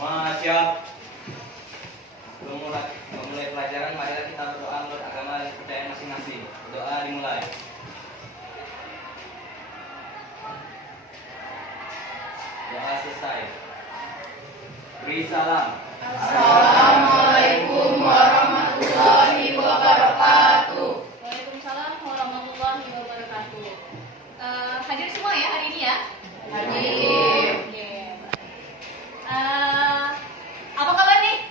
Semua siap? Sebelum memulai pelajaran, marilah kita berdoa menurut agama dan kepercayaan masing-masing. Doa dimulai. Doa selesai. Beri salam. Assalamualaikum warahmatullahi wabarakatuh. Waalaikumsalam warahmatullahi wabarakatuh. Hadir semua ya hari ini ya? Hadir. Oke. Apa kabar nih?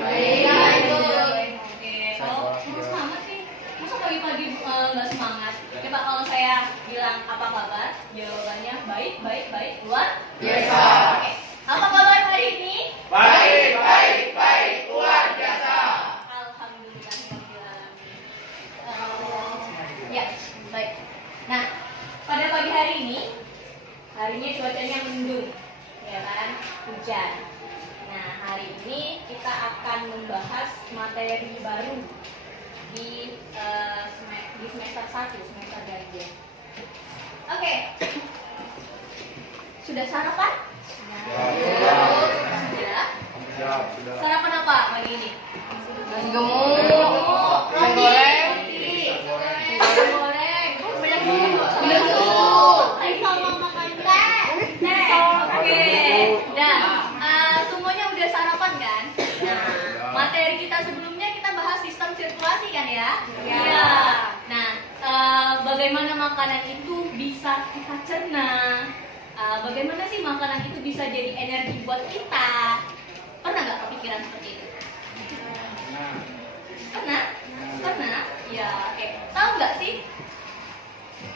Baik. Oke. Kalau semangat sih, masa pagi-pagi nggak semangat? Coba kalau saya bilang apa kabar, jawabannya baik, baik, baik, luar Biasa. Oke. Apa kabar hari ini? Baik, luar biasa. Alhamdulillah. Ya, baik. Nah, pada pagi hari ini, harinya cuacanya mendung, ya kan, hujan. Nah, hari ini kita akan membahas materi baru di semester 1, semester ganjil. Oke. Sudah sarapan? Sudah. Sudah. Sarapan apa pagi ini? Nasi gemuk. Roti. Goreng. Banyak banget. Ayo sama makan teh. Oke. Nah, semuanya udah sarapan kan? Nah, materi kita sebelumnya kita bahas sistem sirkulasi kan ya? Iya. Nah, bagaimana makanan itu bisa kita cerna? Bagaimana sih makanan itu bisa jadi energi buat kita? Pernah nggak kepikiran seperti itu? Pernah? Ya, oke. Tahu nggak sih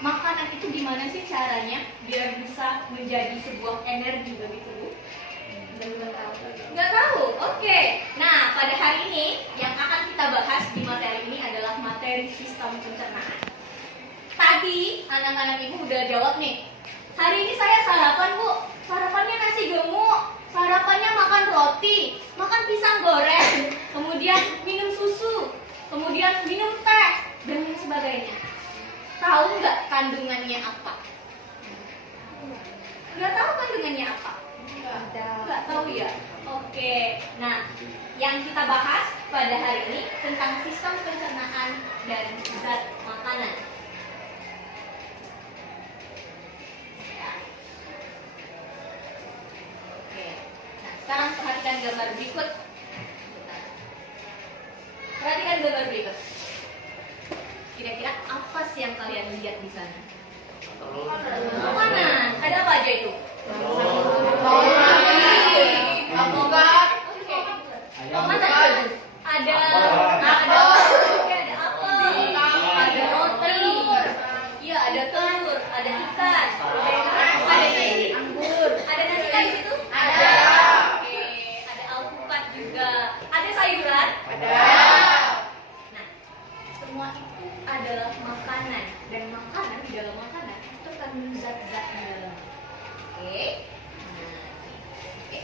makanan itu gimana sih caranya biar bisa menjadi sebuah energi begitu? Nggak tahu. Oke. Nah, pada hari ini yang akan kita bahas di materi ini adalah materi sistem pencernaan. Tadi anak-anak ibu udah jawab nih. Hari ini saya sarapan, Bu. Sarapannya nasi gemuk. Sarapannya makan roti, makan pisang goreng, kemudian minum susu, kemudian minum teh, dan lain sebagainya. Tahu nggak kandungannya apa? Nggak tahu kandungannya apa? Nggak tahu ya? Oke. Nah, yang kita bahas pada hari ini tentang sistem pencernaan dan zat makanan. Sekarang perhatikan gambar berikut. Perhatikan gambar berikut. Kira-kira apa sih yang kalian lihat di sana? Makanan. Ada apa aja itu? Alpukat. Ada apel, ada roti, iya ada telur, ada ikan, ada anggur, ada nasi di situ? Ada. Oke, ada alpukat juga. Ada sayuran? Ada. Nah, semua itu adalah makanan dan makanan di dalam makanan itu kandung zat-zat di dalam. Oke. Oke.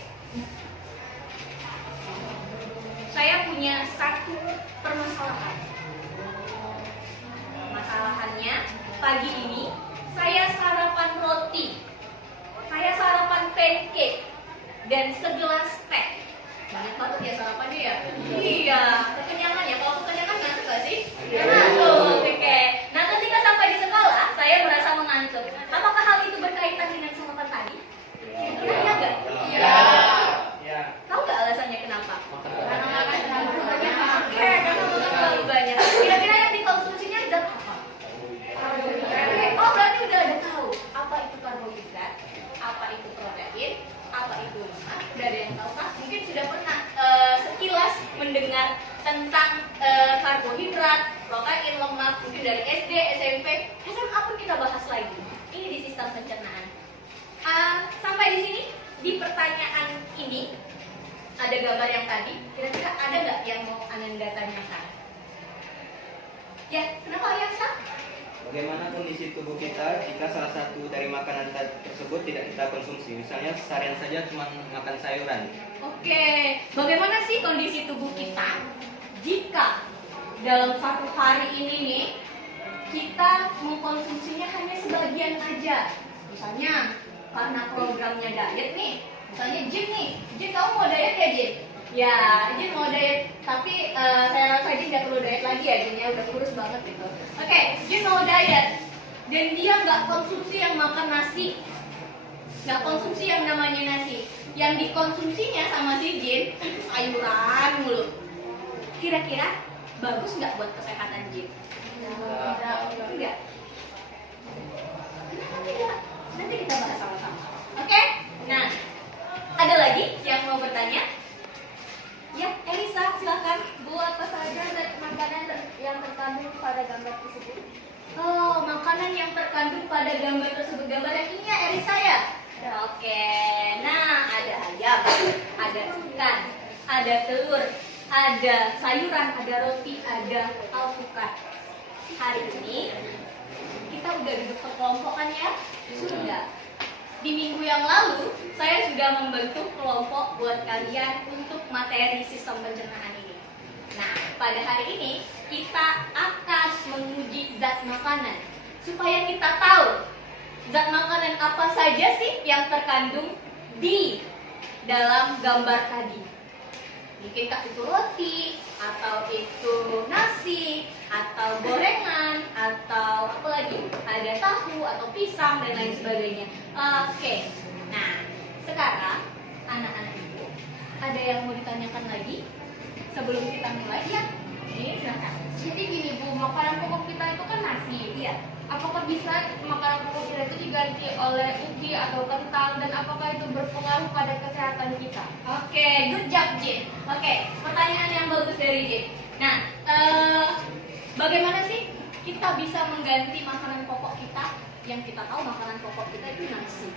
Saya punya satu permasalahan. Masalahnya pagi ini saya sarapan roti, saya sarapan pancake, dan segelas teh. Banyak banget ya sarapannya ya? Iya, kekenyangan ya. Kalau kekenyangan ngantuk gak sih? Ngantuk, oke. Nah, ketika sampai di sekolah, saya merasa mengantuk. Apakah hal itu berkaitan dengan sarapan tadi? Kira-kira iya nggak? Ya. Tahu nggak alasannya kenapa? Karena makan terlalu banyak. Oke, karena makan terlalu banyak. Kira-kira yang dikonsumsinya zat apa? Oke, oh berarti udah ada tahu apa itu karbohidrat, apa itu protein, apa itu lemak. Udah ada yang tahu kah? Mungkin sudah pernah sekilas mendengar tentang karbohidrat, protein, lemak, mungkin dari SD, SMP, SMA pun kita bahas lagi. Ini di sistem pencernaan. Sampai di sini di pertanyaan ini ada gambar yang tadi. Kira-kira ada nggak yang mau Ananda tanyakan? Ya, kenapa Ayasa? Bagaimana kondisi tubuh kita jika salah satu dari makanan tersebut tidak kita konsumsi? Misalnya seharian saja cuma makan sayuran. Oke, bagaimana sih kondisi tubuh kita jika dalam satu hari ini nih kita mengkonsumsinya hanya sebagian aja? Misalnya karena programnya diet nih, Misalnya Jin nih, Jin kamu mau diet ya Jin? Ya, Jin mau diet, tapi saya rasa Jin nggak perlu diet lagi ya Jin ya, udah kurus banget gitu. Oke, Jin mau diet, dan dia nggak konsumsi yang makan nasi, nggak konsumsi yang namanya nasi. Yang dikonsumsinya sama si Jin sayuran mulu. Kira-kira bagus nggak buat kesehatan Jin? Enggak. Tidak. Nanti kita bahas sama-sama. Oke? Nah, ada lagi yang mau bertanya? Ya, Elisa, silakan. Bu, apa saja makanan yang terkandung pada gambar tersebut? Oh, makanan yang terkandung pada gambar tersebut. Gambar yang ini ya, Elisa ya? Oke. Nah, ada ayam, ada ikan, ada telur, ada sayuran, ada roti, ada alpukat. Hari ini kita udah duduk perkelompokan ya? Sudah. Di minggu yang lalu, saya sudah membentuk kelompok buat kalian untuk materi sistem pencernaan ini. Nah, pada hari ini kita akan menguji zat makanan supaya kita tahu zat makanan apa saja sih yang terkandung di dalam gambar tadi. Mungkinkah itu roti, atau itu nasi, atau gorengan, atau apa lagi? Ada tahu, atau pisang, dan lain sebagainya. Oke, nah sekarang anak-anak ibu, ada yang mau ditanyakan lagi sebelum kita mulai? Ya, ini silakan. Jadi gini Bu, makanan pokok kita itu kan nasi. Iya. Apakah bisa makanan pokok kita itu diganti oleh ubi atau kentang, dan apakah itu berpengaruh pada kesehatan kita? Oke, good job Jin. Oke, pertanyaan yang bagus dari Jin. Nah, bagaimana sih kita bisa mengganti makanan pokok kita? Yang kita tahu makanan pokok kita itu nasi.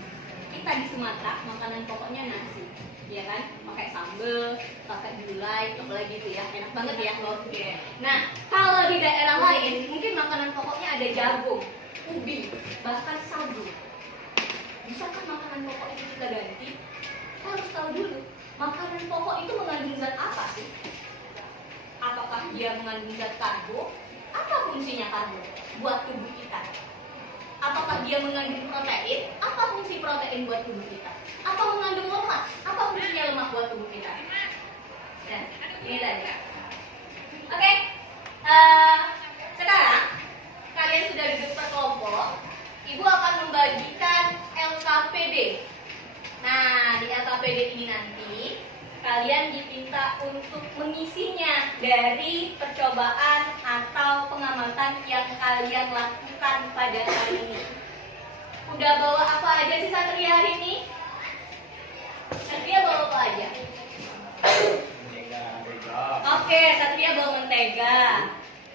Kita di Sumatera makanan pokoknya nasi, ya kan? Pakai sambal, pakai gulai, apalagi gitu ya, enak banget ya. Oke. Nah, kalau di daerah lain mungkin makanan pokoknya ada jagung, ubi, bahkan sagu. Bisakah makanan pokok itu kita ganti? Kita harus tahu dulu, makanan pokok itu mengandung zat apa sih? Apakah dia mengandung zat karbo? Apa fungsinya karbo buat tubuh kita? Apakah dia mengandung protein? Apa fungsi protein buat tubuh kita? Apa mengandung lemak? Apa fungsinya lemak buat tubuh kita? Nah, ini tadi. Oke, sekarang kalian sudah duduk berkelompok. Ibu akan membagikan LKPD. Nah, di LKPD ini nanti kalian diminta untuk mengisinya dari percobaan atau pengamatan yang kalian lakukan pada hari ini. Udah bawa apa aja sih Satria hari ini? Satria bawa apa aja? Oke, Satria bawa mentega.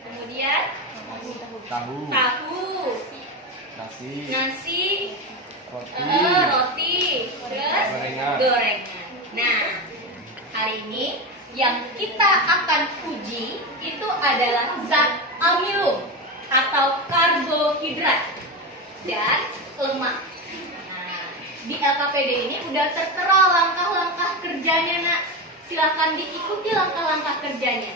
Kemudian tahu, nasi, roti, terus gorengan. Nah, hari ini yang kita akan uji itu adalah zat amilum atau karbohidrat dan lemak. Nah, di LKPD ini udah tertera langkah-langkah kerjanya nak. Silakan diikuti langkah-langkah kerjanya.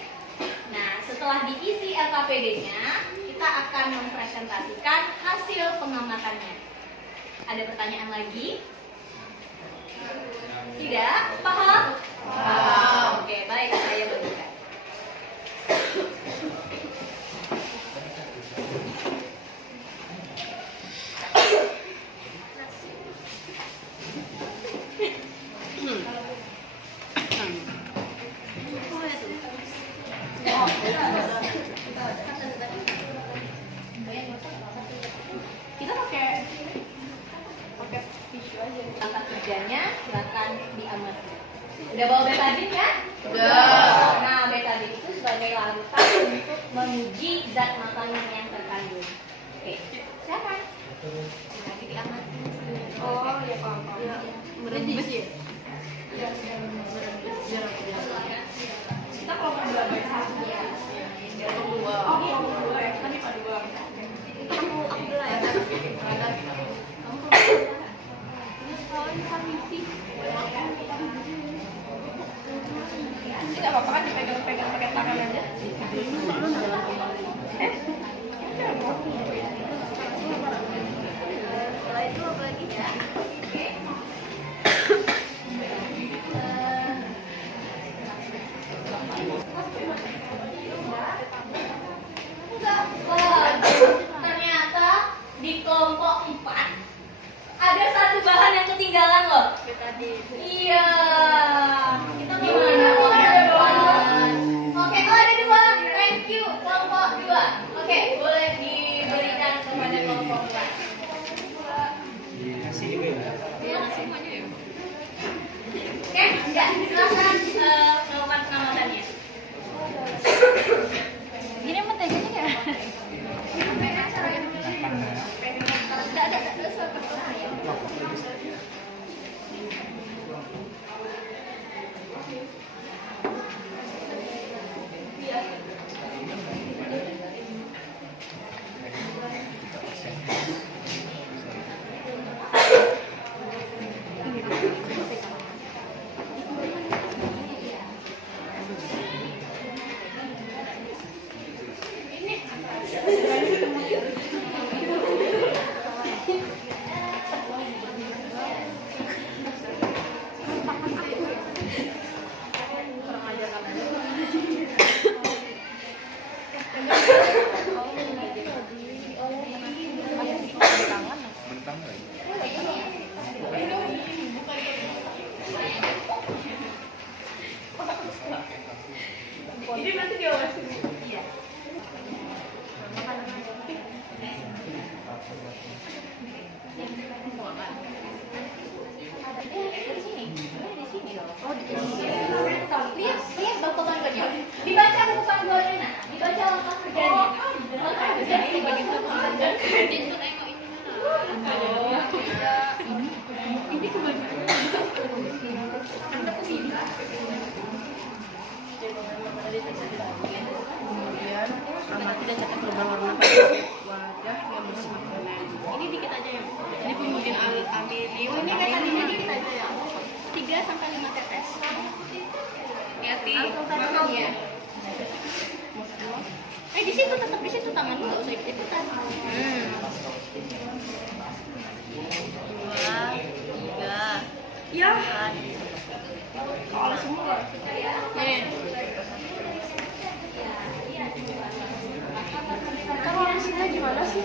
Nah, setelah diisi LKPD-nya, kita akan mempresentasikan hasil pengamatannya. Ada pertanyaan lagi? Tidak? Paham? Paham. Oke, baik, saya bagikan. Kita pakai tisu aja. Langkah kerjanya silakan diamati. Udah bawa betadin ya? Udah. Nah, betadin itu sebagai larutan untuk menguji zat makanan yang terkandung. Oke, silakan. Lagi diamati. Oh, ya paham. Ya, merebus ya? Iya, Kita kalau berdua baik satu ya. Dua. Oh, kelompok dua ya. Tadi pada dua. Aku dulu ya. Oh, ini kan misi. Tidak apa-apa kan dipegang-pegang pakai tangan aja. Setelah itu apa lagi ya? Oke. Itu nengok ini mana? Ini kebanyakan. Anda kok bisa? Kemudian amati dan cetak perubahan warna pada wadah yang bersih makanan. Ini dikit aja ya. Ini kemudian aluminium. Ini rekannya dikit aja ya. 3 sampai 5 tetes. Hati-hati. Makan ya. Di situ tetap di situ tangan nggak usah ikut-ikutan. 2, 3. Ya. Kalau semua. Nih. Kombinasinya gimana sih?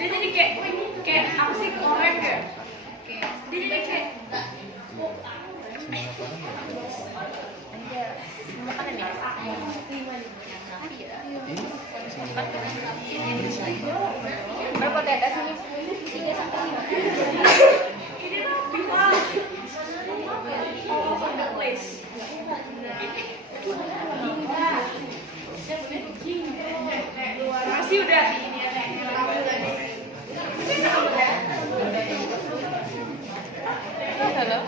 Dia jadi kayak apa sih korek ya? Dia jadi kayak Makanan ya? Berapa tetes ini? 3 sampai 5. Ini tuh bisa. All over the place. Masih udah. Halo.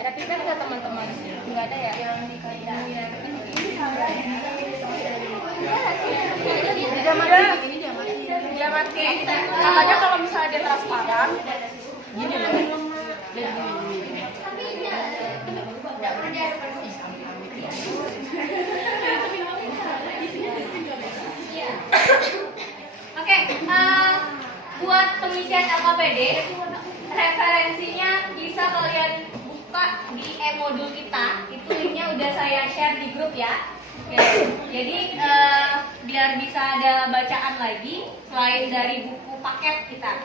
Ada pipet nggak teman-teman? Nggak ada ya? Dia mati. Dia mati. Katanya kalau misalnya dia transparan, gini loh. Oke, buat pengisian LKPD, referensinya bisa kalian buka di e-modul kita. Itu linknya udah saya share di grup ya. Jadi biar bisa ada bacaan lagi selain dari buku paket kita.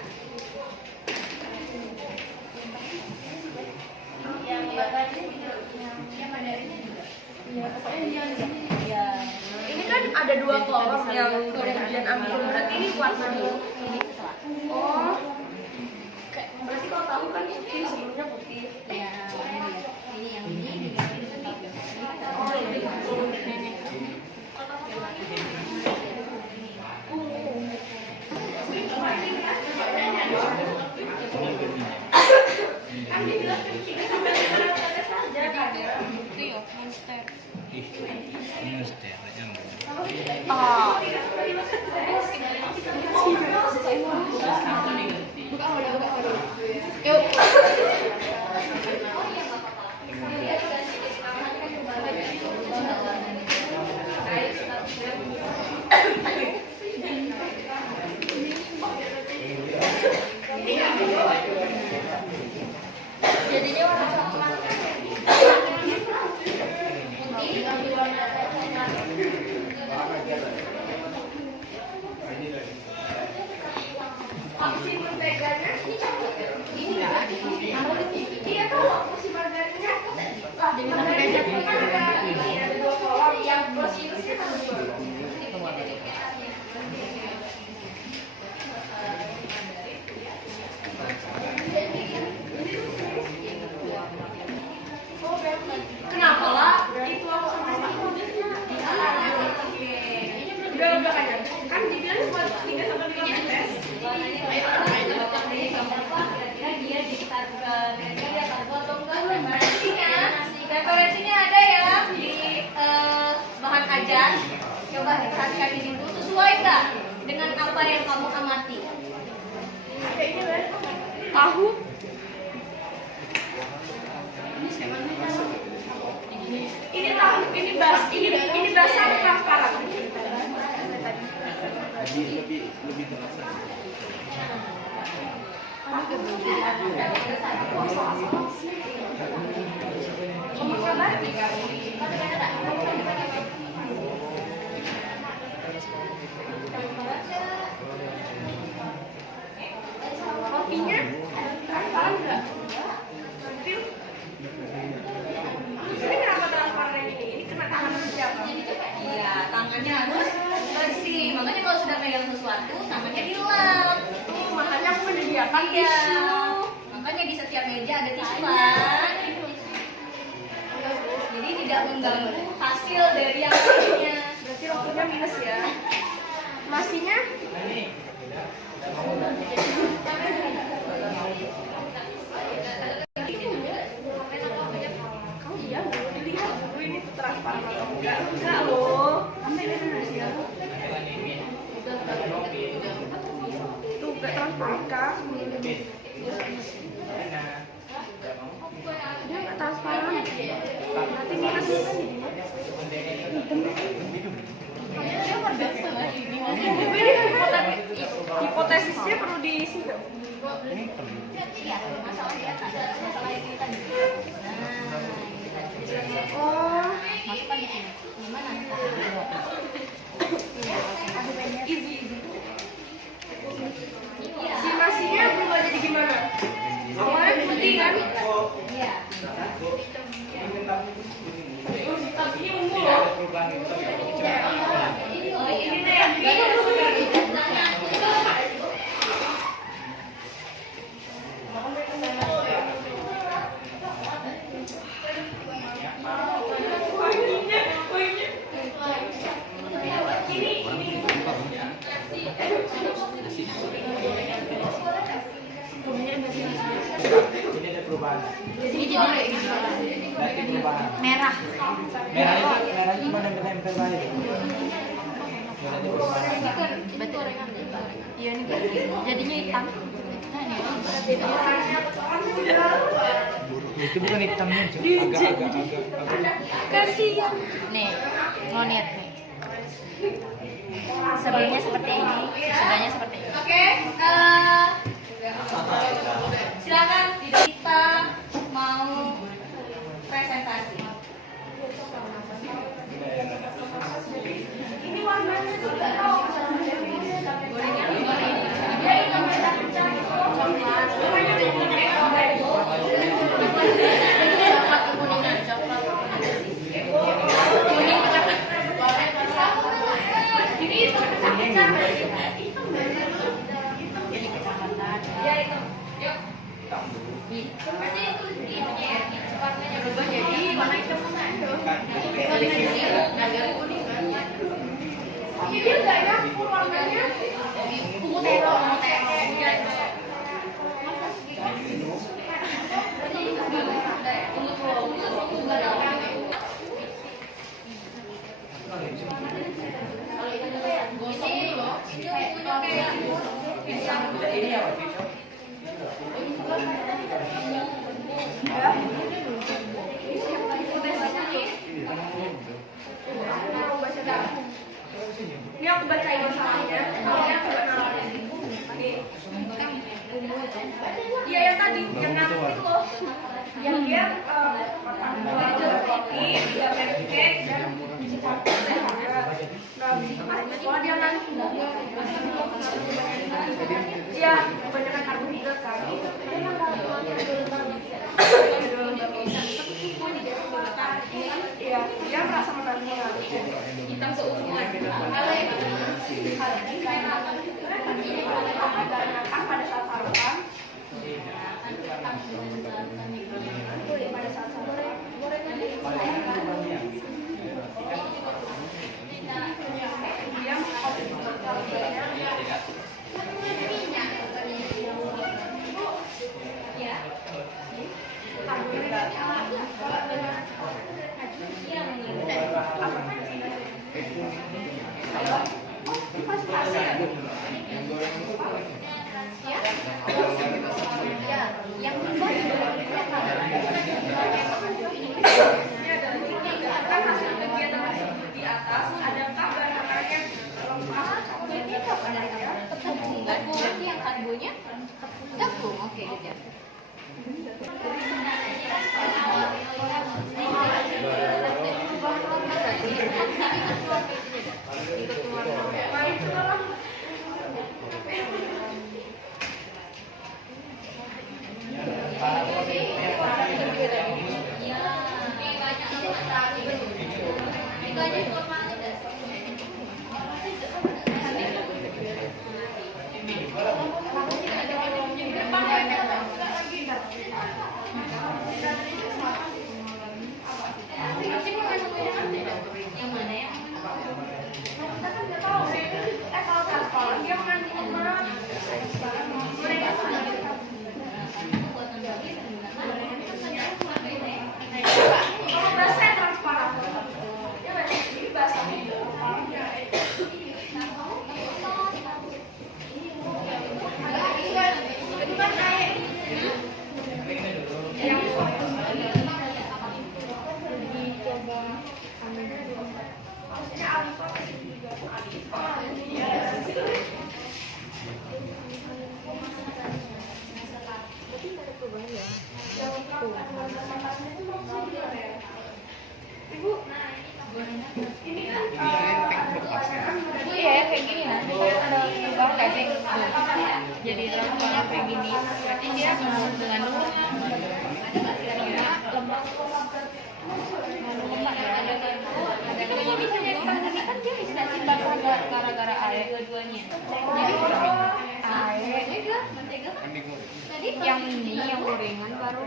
Ini kan ada 2 kolom yang kemudian ambil, berarti ini warna dulu. Oh, berarti kalau tahu kan ini sebelumnya putih. Ya, ini yang ini Oh, ini. jadinya warna coklat. Kursi menteganya ini coklat. Ini enggak ada. Iya tahu kursi margarinnya. Jadi margarinnya ini ada 2 kolom yang plus minusnya kan 2. Kenapa lah? Itu aku sama Udah kan dibilang cuma 3 sampai 5 tetes. Kira-kira dia di kira-kira dia akan potong ke referensinya ada ya di bahan ajar. Coba perhatikan di situ sesuai nggak dengan apa yang kamu amati. Tahu? Ini tahu, ini basah atau transparan? lebih terasa. sesuatu namanya dilap. Makanya aku menyediakan Iya. tisu. Makanya di setiap meja ada tisu kan. Jadi tidak mengganggu hasil dari yang lainnya. Berarti rokoknya minus ya. Nasinya? Kamu dia nggak dilihat dulu ini tuh transparan atau enggak? Enggak loh. Kamu lihat nasi aku. Tuh enggak transparan kan? Dia nggak transparan. Berarti minus. Dia biasa nggak ini. Hipotesisnya perlu diisi dong. Iya, masalah di atas. Masalah ini tadi. Nah, ini tadi. Oh, Masukkan di sini. Gimana? easy. Iya. Si nasinya berubah jadi gimana? Awalnya putih kan? Iya. Tapi ini ungu loh. Oh, Ini deh yang bikin. Ini ada perubahan. Jadi kayak gitu. Berarti perubahan. Merah. Merah itu mana yang nempel baik. Berarti perubahan. Berarti gorengan. Iya nih. Jadinya hitam. Nah, ini. Itu bukan hitamnya, agak. Kasihan. Nih, mau lihat nih. Sebelumnya seperti ini, sudahnya seperti ini. Oke, silakan kita mau presentasi. Ini warnanya juga. Ini enggak ya warnanya? Ungu terong, Ini aku bacain masalahnya. Ini aku bacain. Iya yang tadi, yang nangis itu loh. Yang dia roti, 3 pancake dan biji kapur dan harga. Nah, biji kapur sekolah dia nangis. Iya, kebanyakan karbohidrat kan. Iya, dia merasa menangis. Hitam seumuran. Kalau yang pada saat sarapan. Pada saat sarapan. Dia yang karbonya gabung, oke gitu. Berarti dia mengandung lemak ya. Tapi kalau bisa jadi ini kan dia bisa timbang gara-gara air dua-duanya. Jadi air tadi yang ini yang gorengan baru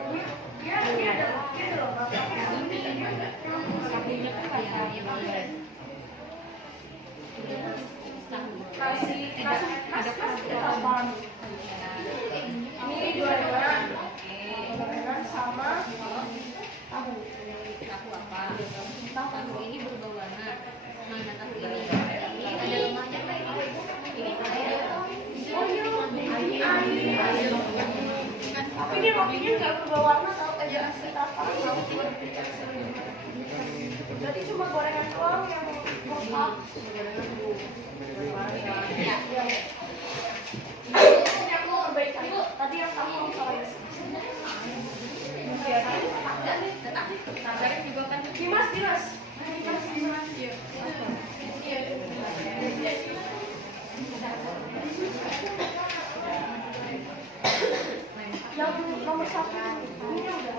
sapinya kan kayak kasih apa? Ini dua-duanya gorengan sama tahu. Tahu apa? Tahu ini berubah warna. Mana tahu ini? Ini ada lemaknya kayak ini air. Tapi ini rotinya nggak berubah warna, tahu aja aset apa? Jadi cuma gorengan doang yang berubah. Ya. Ini aku perbaikan dulu. Tadi yang kamu soalnya. Sabarin juga kan. Dimas. Iya. Yang nomor 1 ini udah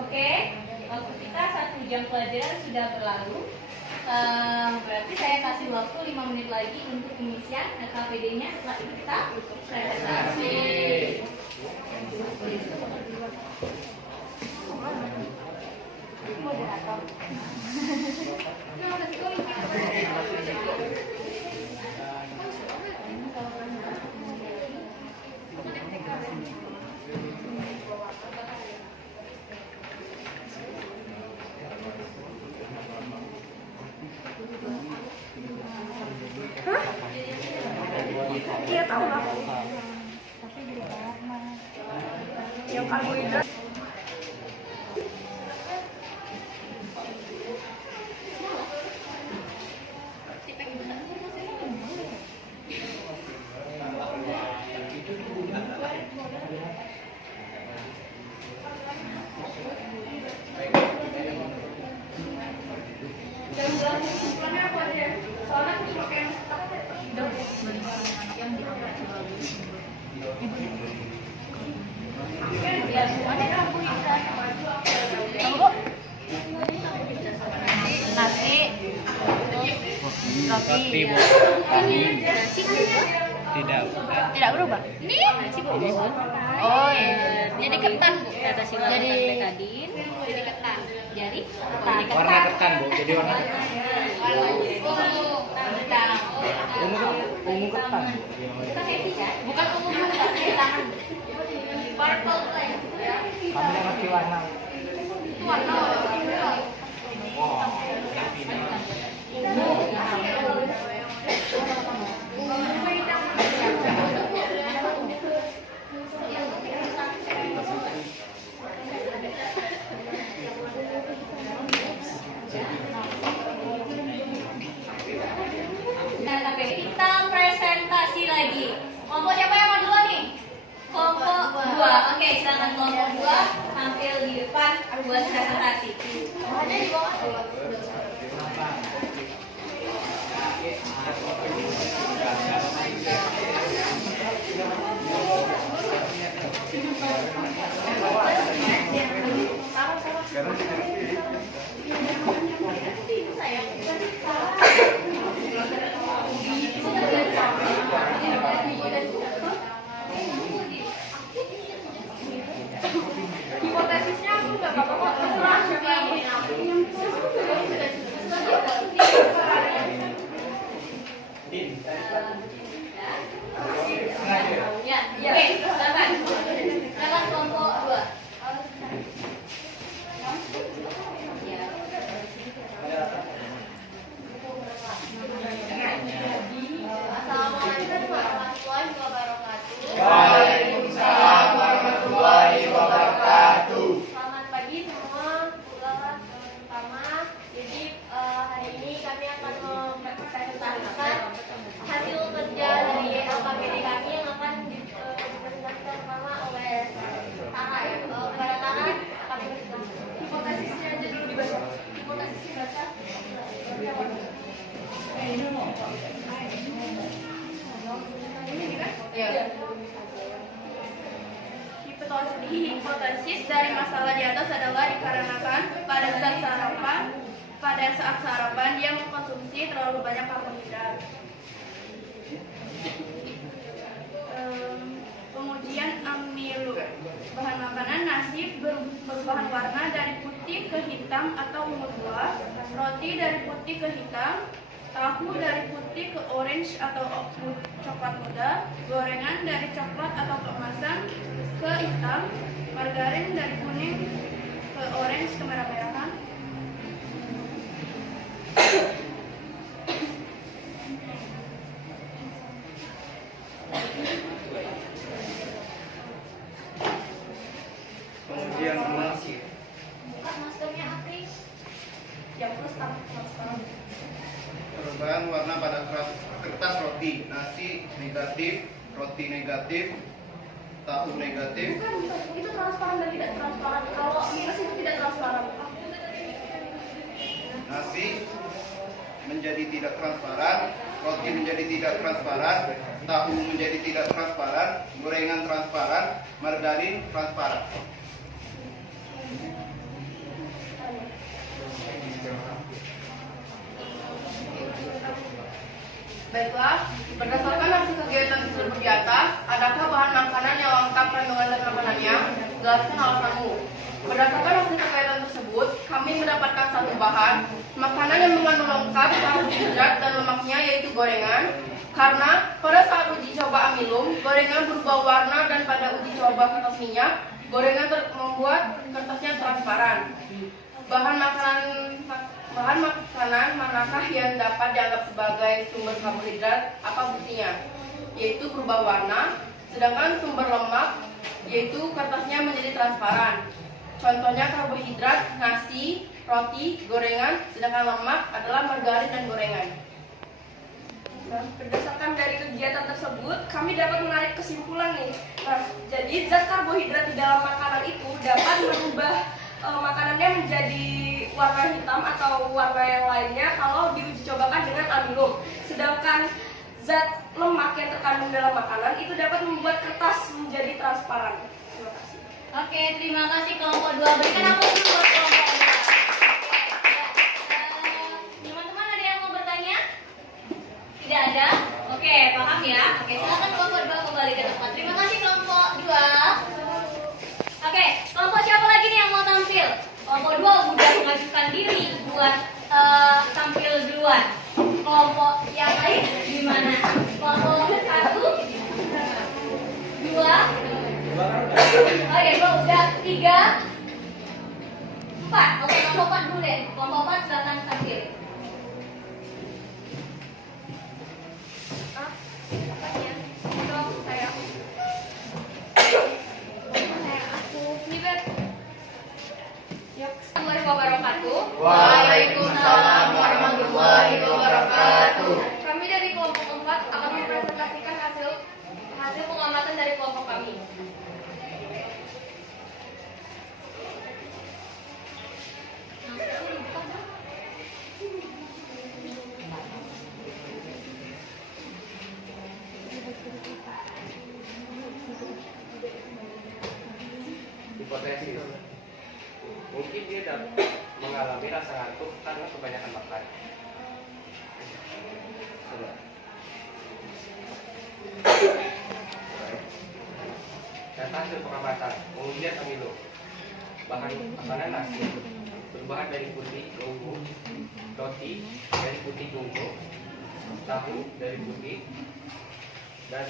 Oke, waktu kita 1 jam pelajaran sudah berlalu. Berarti saya kasih waktu 5 menit lagi untuk pengisian KPD-nya. Setelah itu kita presentasi. Moderator. Iya tahu lah. Yang karbohidrat. Dan dalam kesimpulannya apa dia? Soalnya aku suka yang Nasi, roti, tidak berubah. Ini nasi berubah. Oh iya. Jadi ketan bu. Kata si jadi betadin. Jadi ketan. Jadi ketan. Warna ketan bu, jadi warna ungu ketan. Bukan ungu juga, tangan. Purple Kamu yang ngasih warna. warna. Nah, tapi kita presentasi lagi. Kelompok siapa yang mau duluan nih? Kelompok kelompok 2 tampil di depan buat presentasi. Ada di bawah. Hipotesisnya aku nggak apa-apa, terserah siapa yang Ya, oke, silakan. Silakan kelompok 2. Assalamualaikum warahmatullahi wabarakatuh. Waalaikumsalam warahmatullahi wabarakatuh. Selamat pagi semua. Pertama, jadi hari ini kami akan mempresentasikan hasil kerja dari LKPD kami yang akan dipresentasikan pertama oleh Tara. Kepada Tara, kami hipotesisnya aja dulu dibaca. Hipotesisnya baca. Hipotesis dari masalah di atas adalah dikarenakan pada saat sarapan dia mengkonsumsi terlalu banyak karbohidrat. Kemudian amilo, bahan makanan nasi berbahan warna dari putih ke hitam atau ungu tua, roti dari putih ke hitam, tahu dari putih ke orange atau coklat muda, gorengan dari coklat atau keemasan ke hitam, margarin dari kuning ke orange ke merah-merahan. Kemudian masih Buka maskernya Apri. Yang plus transparan. Perubahan warna pada kertas roti. Nasi negatif, roti negatif, tahu negatif. Bukan, itu transparan dan tidak transparan. Kalau minus itu tidak transparan. Nasi menjadi tidak transparan, roti menjadi tidak transparan, tahu menjadi tidak transparan, gorengan transparan, margarin transparan. Baiklah, berdasarkan hasil kegiatan tersebut di atas, adakah bahan makanan yang lengkap kandungan dan makanannya? Jelaskan alasanmu. Berdasarkan hasil kegiatan tersebut, kami mendapatkan satu bahan makanan yang mengandung lengkap karbohidrat dan lemaknya, yaitu gorengan. Karena pada saat uji coba amilum, gorengan berubah warna dan pada uji coba kertas minyak, gorengan membuat kertasnya transparan. Bahan makanan manakah yang dapat dianggap sebagai sumber karbohidrat? Apa buktinya? Yaitu berubah warna, sedangkan sumber lemak, yaitu kertasnya menjadi transparan. Contohnya karbohidrat, nasi, roti, gorengan, sedangkan lemak adalah margarin dan gorengan. Berdasarkan dari kegiatan tersebut, kami dapat menarik kesimpulan nih. Nah, jadi zat karbohidrat di dalam makanan itu dapat merubah makanannya menjadi warna hitam atau warna yang lainnya kalau diuji cobakan dengan amilum. Sedangkan zat lemak yang terkandung dalam makanan itu dapat membuat kertas menjadi transparan. Terima kasih. Oke, terima kasih kelompok 2. Berikan aku dulu buat kelompok 2. Teman-teman ada yang mau bertanya? Tidak ada? Oke, paham ya? Oke, silakan kelompok 2 kembali ke tempat. Terima kasih kelompok 2. Oke, kelompok siapa lagi nih yang mau tampil? Kelompok 2 udah mengajukan diri buat tampil duluan. Kelompok yang lain gimana? Kelompok 1, 2. Oke, udah 3, 4. Oke, kelompok 4 dulu deh. Kelompok 4 silakan tampil. Assalamualaikum wabarakatuh. Waalaikumsalam warahmatullahi wabarakatuh. Kami dari kelompok 4 akan mempresentasikan hasil pengamatan dari kelompok kami. Mungkin dia dapat mengalami rasa ngantuk karena kebanyakan makan. Coba. Data hasil pengamatan, pengujian amilo. Bahan makanan nasi berbahan dari putih ke ungu, roti dari putih ke ungu, tahu dari putih, dan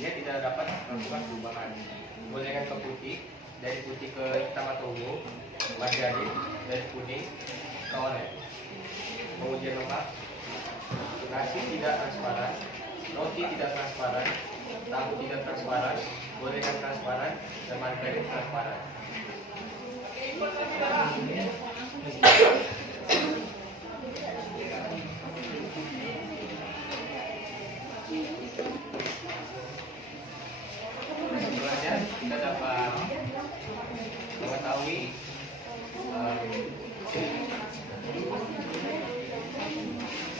dia tidak dapat melakukan perubahan. Gorengan ke putih, dari putih ke hitam atau ungu, margarin dari kuning ke oranye. Pengujian lemak, nasi tidak transparan, roti tidak transparan, tahu tidak transparan, gorengan transparan, dan margarin transparan. Sebenarnya kita dapat mengetahui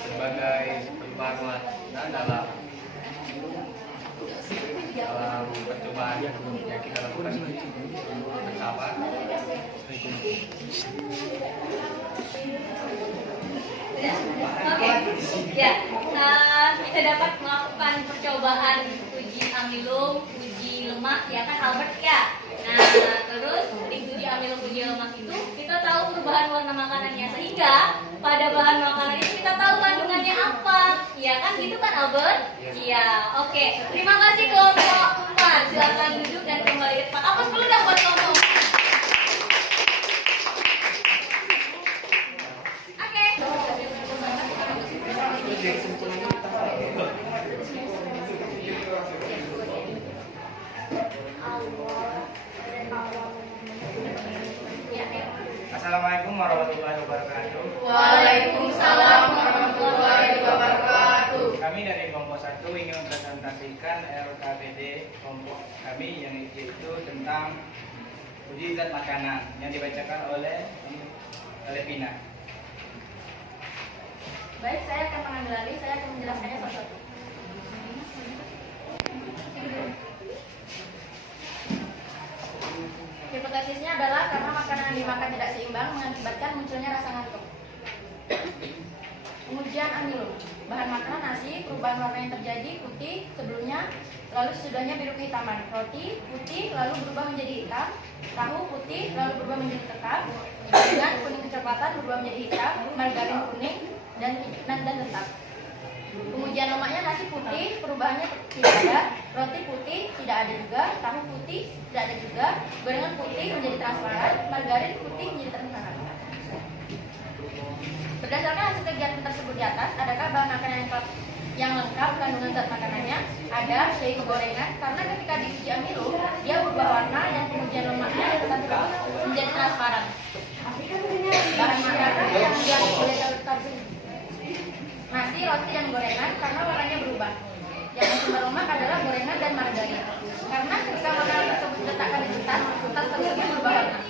berbagai perubahan dalam percobaan yang kita lakukan bersama. Oke, ya, kita dapat melakukan percobaan uji amilum, uji lemak, ya kan Albert ya. Nah, terus di uji amilum, uji lemak itu kita tahu perubahan warna makanannya, sehingga pada bahan makanan itu kita tahu kandungannya apa, ya kan gitu kan Albert? Iya, oke. Terima kasih kelompok 4, silakan duduk dan kembali ke tempat. Apa dulu dong buat kelompok 4? Assalamualaikum warahmatullahi wabarakatuh. Waalaikumsalam warahmatullahi wabarakatuh. Kami dari kelompok 1 ingin mempresentasikan RKPD kelompok kami yang yaitu tentang uji zat makanan yang dibacakan oleh Pina. Baik, saya akan mengambil alih, saya akan menjelaskannya satu-satu. Hipotesisnya adalah karena makanan yang dimakan tidak seimbang mengakibatkan munculnya rasa ngantuk. Pengujian amilum, bahan makanan nasi, perubahan warna yang terjadi putih sebelumnya, lalu sesudahnya biru kehitaman. Roti putih lalu berubah menjadi hitam, tahu putih lalu berubah menjadi tekap, gorengan kuning kecoklatan berubah menjadi hitam, margarin kuning dan tetap. Pengujian lemaknya nasi putih, perubahannya tidak ada, roti putih tidak ada juga, tahu putih tidak ada juga, gorengan putih menjadi transparan, margarin putih menjadi transparan. Berdasarkan hasil kegiatan tersebut di atas, adakah bahan makanan yang lengkap kandungan zat makanannya? Ada, yaitu gorengan, karena ketika diuji amilum, dia berubah warna dan pengujian lemaknya menjadi transparan. Bahan makanan yang diambil oleh tersebut nasi, roti, dan gorengan karena warnanya berubah. Yang sumber lemak adalah gorengan dan margarin. Karena ketika makanan tersebut diletakkan di kertas tersebut berubah warna.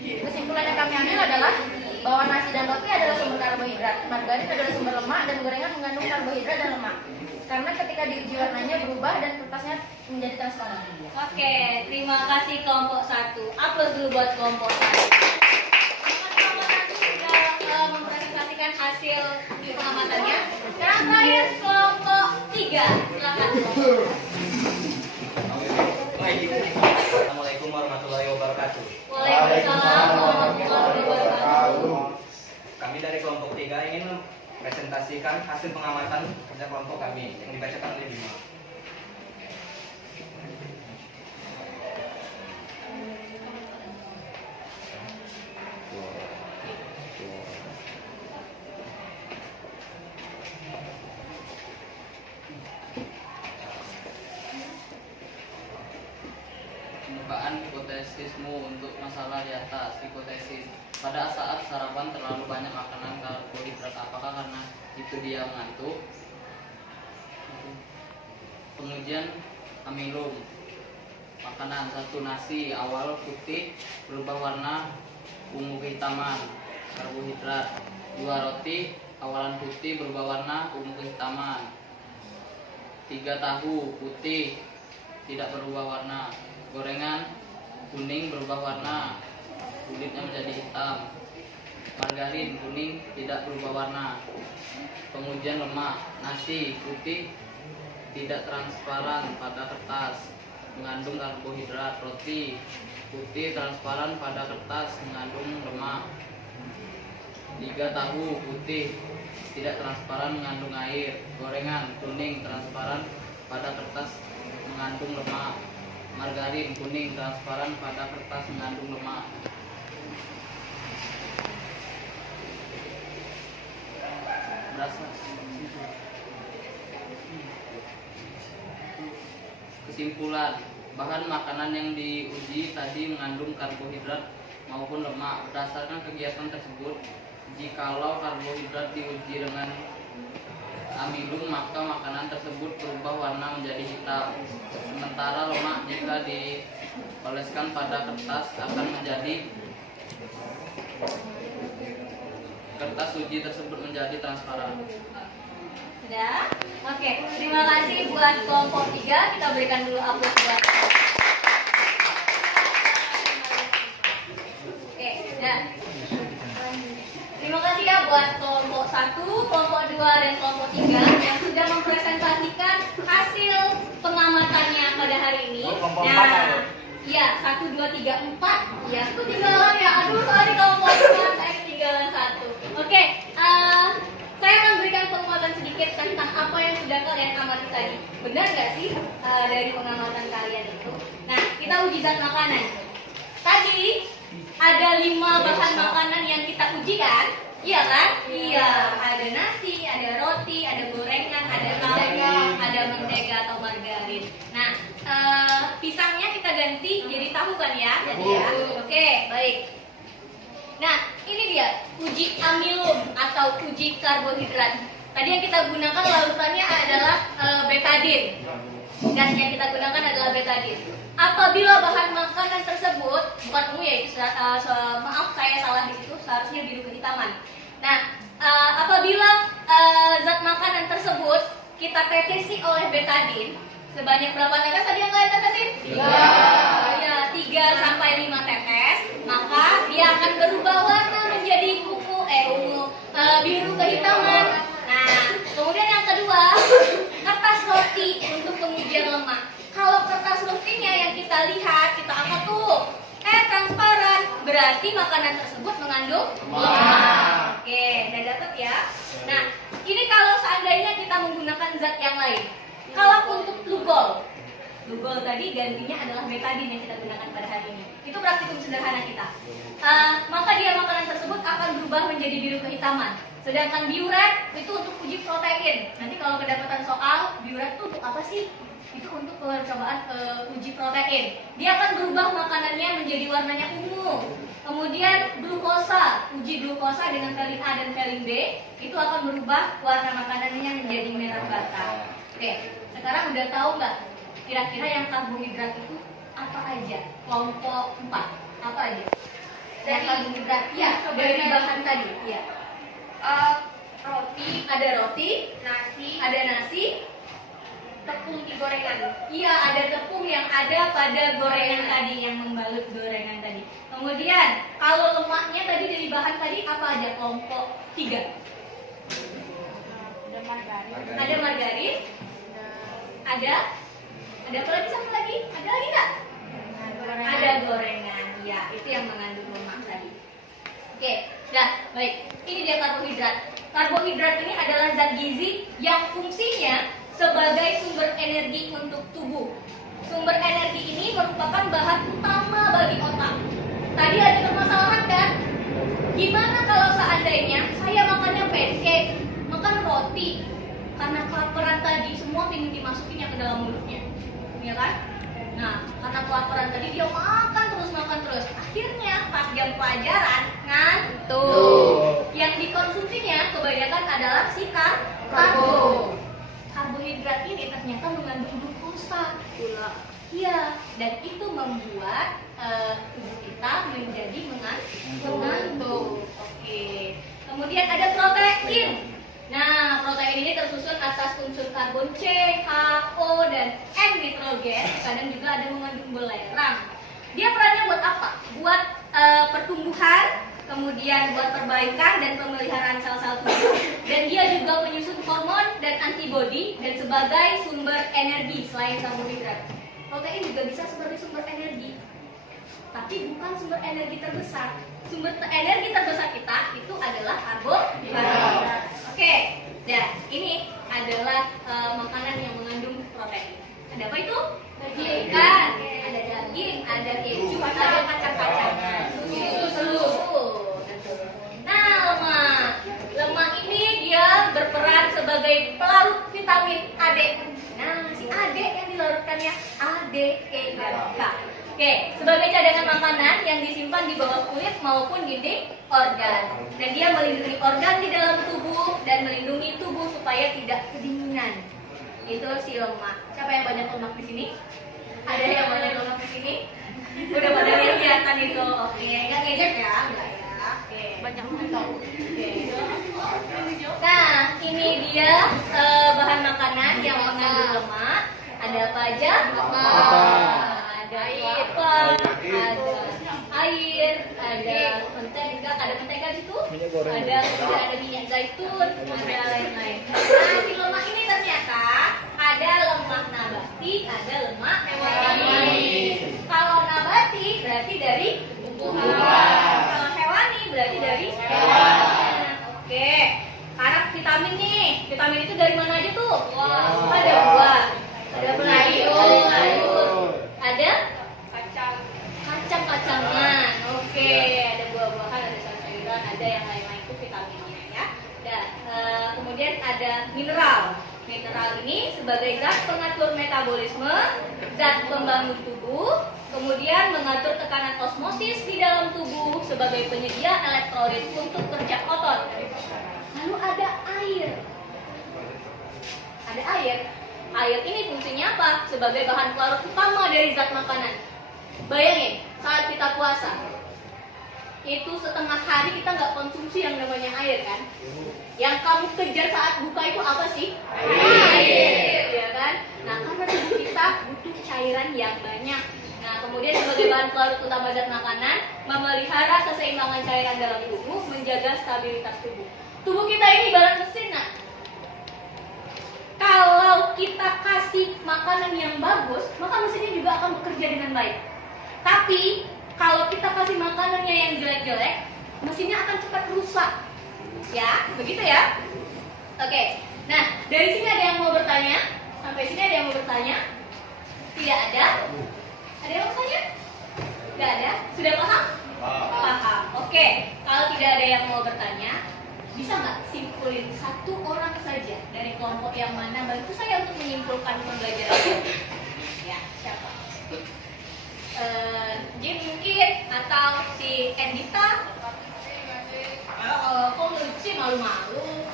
Kesimpulan yang kami ambil adalah bahwa nasi dan roti adalah sumber karbohidrat, margarin adalah sumber lemak, dan gorengan mengandung karbohidrat dan lemak. Karena ketika diuji warnanya berubah dan kertasnya menjadi transparan. Oke, terima kasih kelompok 1. Aplaus dulu buat kelompok 1. Kelompok 1 sudah mempresentasikan hasil pengamatannya. Sekarang terakhir kelompok 3. Silakan. Assalamualaikum warahmatullahi wabarakatuh. Waalaikumsalam warahmatullahi wabarakatuh. Kami dari kelompok 3 ingin mempresentasikan hasil pengamatan kerja kelompok kami yang dibacakan oleh Bima. Pembukaan hipotesismu untuk masalah di atas. Hipotesis: pada saat sarapan terlalu banyak makanan karbohidrat, apakah karena itu dia mengantuk? Pengujian amilum, makanan 1 nasi awal putih berubah warna ungu kehitaman, karbohidrat. 2 roti awalan putih berubah warna ungu kehitaman. 3 tahu putih tidak berubah warna. Gorengan kuning berubah warna, kulitnya menjadi hitam. Margarin kuning tidak berubah warna. Pengujian lemak, nasi putih tidak transparan pada kertas, mengandung karbohidrat. Roti putih transparan pada kertas, mengandung lemak. 3. Tahu putih tidak transparan, mengandung air. Gorengan kuning transparan pada kertas, mengandung lemak. Margarin kuning transparan pada kertas, mengandung lemak. Kesimpulan, bahan makanan yang diuji tadi mengandung karbohidrat maupun lemak. Berdasarkan kegiatan tersebut, jikalau karbohidrat diuji dengan amilum, maka makanan tersebut berubah warna menjadi hitam. Sementara lemak jika dioleskan pada kertas akan menjadi kertas uji tersebut menjadi transparan. Sudah? Oke, terima kasih buat kelompok 3. Kita berikan dulu aplaus buat. Oke, nah. Terima kasih ya buat kelompok 1, kelompok 2, dan kelompok 3 yang sudah mempresentasikan hasil pengamatannya pada hari ini. Nah, iya, 1, 2, 3, 4. Ya, aku ketinggalan ya. Aduh, sorry kelompok 4, saya ketinggalan 1. Oke, saya akan berikan penguatan sedikit tentang apa yang sudah kalian amati tadi. Benar nggak sih dari pengamatan kalian itu? Nah, kita uji zat makanan. Tadi ada 5 bahan makanan yang kita uji kan? Iya kan? Iya. Ada nasi, ada roti, ada gorengan, ada tahu, ada mentega atau margarin. Nah, pisangnya kita ganti jadi tahu kan ya? Jadi ya. Oke, baik. Nah, ini dia uji amilum atau uji karbohidrat. Tadi yang kita gunakan larutannya adalah betadin. Gas yang kita gunakan adalah betadin. Apabila bahan makanan tersebut, bukan ungu ya, maaf saya salah di situ, seharusnya biru kehitaman. Nah, apabila zat makanan tersebut kita tetesi oleh betadin, sebanyak berapa tetes tadi yang kalian tetesin? 3. Ya, 3 sampai 5 tetes, maka dia akan berubah warna menjadi biru kehitaman. Nah, kemudian yang kedua, kertas roti untuk pengujian lemak. Kalau kertas rotinya yang kita lihat, kita angkat tuh, transparan, berarti makanan tersebut mengandung lemak. Oke, udah dapat ya. Nah, ini kalau seandainya kita menggunakan zat yang lain. Kalau untuk glukol tadi gantinya adalah betadin yang kita gunakan pada hari ini. Itu praktikum sederhana kita. Maka dia makanan tersebut akan berubah menjadi biru kehitaman. Sedangkan biuret itu untuk uji protein. Nanti kalau kedapatan soal, biuret itu untuk apa sih? Itu untuk percobaan uji protein. Dia akan berubah makanannya menjadi warnanya ungu. Kemudian glukosa, uji glukosa dengan valin A dan valin B, itu akan berubah warna makanannya menjadi merah bata. Oke, sekarang udah tahu nggak kira-kira yang karbohidrat itu apa aja? Kelompok 4 apa aja? Dari karbohidrat, ya, dari bahan tadi, ya. Roti, Ada roti, ada nasi, tepung di gorengan. iya, ada tepung yang ada pada gorengan tadi, yang membalut gorengan tadi. Kemudian kalau lemaknya tadi dari bahan tadi apa aja? Kelompok 3. Ada margarin, ada apa lagi, satu lagi? Ada lagi nggak? Ada gorengan, ya, itu yang mengandung lemak tadi. Oke, nah baik, ini dia karbohidrat. Karbohidrat ini adalah zat gizi yang fungsinya sebagai sumber energi untuk tubuh. Sumber energi ini merupakan bahan utama bagi otak. Tadi ada permasalahan kan? Gimana kalau seandainya saya makannya pancake, makan roti, karena kelaparan tadi semua ingin dimasukin ke dalam mulutnya, ya kan? Nah, karena kelaparan tadi dia makan terus. Akhirnya pas jam pelajaran ngantuk. Yang dikonsumsinya kebanyakan adalah si karbo. Karbohidrat ini ternyata mengandung glukosa gula. Iya, dan itu membuat tubuh kita menjadi mengantuk. Oke. Kemudian ada protein. Nah, protein ini tersusun atas unsur karbon C, H, O, dan N nitrogen. Kadang juga ada mengandung belerang. Dia perannya buat apa? Buat pertumbuhan, kemudian buat perbaikan dan pemeliharaan sel-sel tubuh, dan dia juga penyusun hormon dan antibodi dan sebagai sumber energi selain karbohidrat. Protein juga bisa sebagai sumber energi, tapi bukan sumber energi terbesar. Sumber energi terbesar kita itu adalah karbohidrat. Oke, dan ini adalah makanan yang mengandung protein. Ada apa itu? Ikan, ada daging, ada keju, ada kacang-kacangan, susu. Nah, lemak ini dia berperan sebagai pelarut vitamin A, D. Nah, si A, D yang dilarutkannya A, D, E, dan K. Oke, sebagai cadangan makanan yang disimpan di bawah kulit maupun dinding organ. Dan dia melindungi organ di dalam tubuh dan melindungi tubuh supaya tidak kedinginan. Itu si lemak. Siapa yang banyak lemak di sini? Ada yang banyak lemak di sini? Udah pada lihat-lihatan itu. Oke, enggak ngejek ya? Enggak ya. Oke. Banyak mantap. Oke. Nah, ini dia bahan makanan yang mengandung lemak. Ada apa aja? Ada kelapa, ada air, ada mentega situ, ada minyak zaitun, ada lain-lain. Nah, si lemak ini ternyata ada lemak nabati, ada lemak hewani. Kalau nabati berarti dari tumbuhan, kalau hewani berarti dari hewan. Oke, sekarang vitamin nih, vitamin itu dari mana aja tuh? Ada buah, ada sayur, ada kacang-kacangan. Oke, ada buah-buahan, ada sayur-sayuran, ada yang lain-lain itu vitaminnya ya. Dan kemudian ada mineral. Mineral ini sebagai zat pengatur metabolisme, zat pembangun tubuh, kemudian mengatur tekanan osmosis di dalam tubuh sebagai penyedia elektrolit untuk kerja otot. Lalu ada air. Ada air. Air ini fungsinya apa? Sebagai bahan pelarut utama dari zat makanan. Bayangin, saat kita puasa, itu setengah hari kita nggak konsumsi yang namanya air kan? Yang kamu kejar saat buka itu apa sih? Air, ya kan? Nah, karena tubuh kita butuh cairan yang banyak. Nah, kemudian sebagai bahan pelarut utama zat makanan, memelihara keseimbangan cairan dalam tubuh, menjaga stabilitas tubuh. Tubuh kita ini ibarat mesin, nah. Kalau kita kasih makanan yang bagus, maka mesinnya juga akan bekerja dengan baik. Tapi kalau kita kasih makanannya yang jelek-jelek, mesinnya akan cepat rusak. Ya, begitu ya. Oke. Nah, dari sini ada yang mau bertanya? Sampai sini ada yang mau bertanya? Tidak ada? Ada yang mau bertanya? Tidak ada? Sudah paham? Paham. Oke. Kalau tidak ada yang mau bertanya, bisa nggak simpulin satu orang saja dari kelompok yang mana bantu saya untuk menyimpulkan pembelajaran? Ya, siapa? Jin mungkin atau si Endita? Kok lucu sih, malu-malu?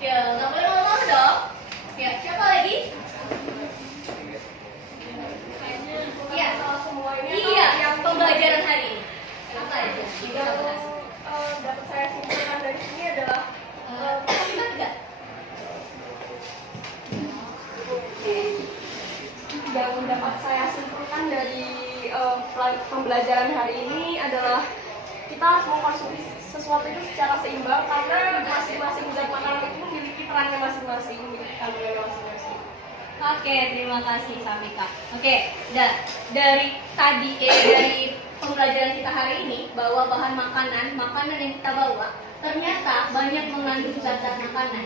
Ya, nggak boleh malu-malu dong. Ya, siapa lagi? Iya, iya, pembelajaran hari ini. Apa aja? Dapat saya simpulkan dari sini adalah kita tidak. yang dapat saya simpulkan dari pembelajaran hari ini adalah kita harus mengkonsumsi sesuatu itu secara seimbang karena masing-masing zat makanan itu memiliki perannya masing-masing, memiliki kandungan masing-masing. Oke, terima kasih Samika. Oke, dari tadi dari pembelajaran kita hari ini bahwa bahan makanan yang kita bawa ternyata banyak mengandung zat-zat makanan.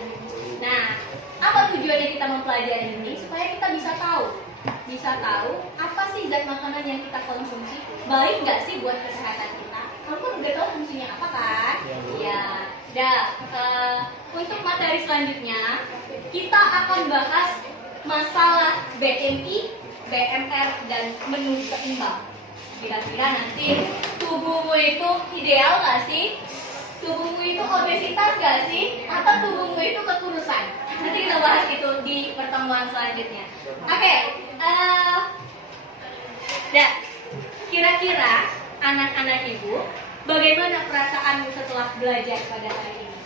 Nah, apa tujuannya kita mempelajari ini? Supaya kita bisa tahu apa sih zat makanan yang kita konsumsi, baik nggak sih buat kesehatan kita. Kamu kan udah tahu fungsinya apa kan? Ya. Untuk materi selanjutnya kita akan bahas masalah BMI, BMR dan menu seimbang. Kira-kira nanti tubuhmu itu ideal nggak sih? Tubuhmu itu obesitas nggak sih? Atau tubuhmu itu kekurusan? Nanti kita bahas itu di pertemuan selanjutnya. Oke, kira-kira anak-anak ibu, bagaimana perasaanmu setelah belajar pada hari ini?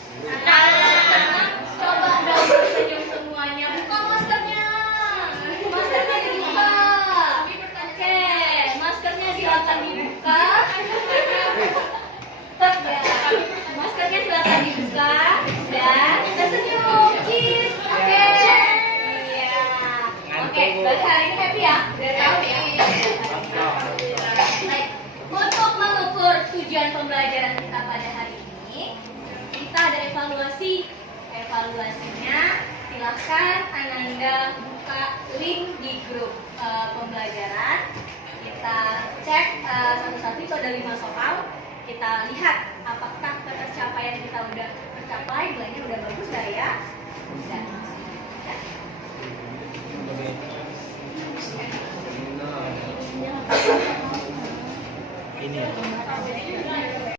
Coba dong senyum semuanya. Buka maskernya. Maskernya dibuka. Oke, maskernya silakan dibuka. Ya, maskernya silakan dibuka dan tersenyum. Cheese. Oke. Iya. Oke, berarti hari ini happy ya? Udah tahu ya? Baik. Untuk mengukur tujuan pembelajaran kita pada hari ini, kita ada evaluasi. Evaluasinya, silahkan Ananda buka link di grup pembelajaran. Kita cek satu-satu itu ada 5 soal.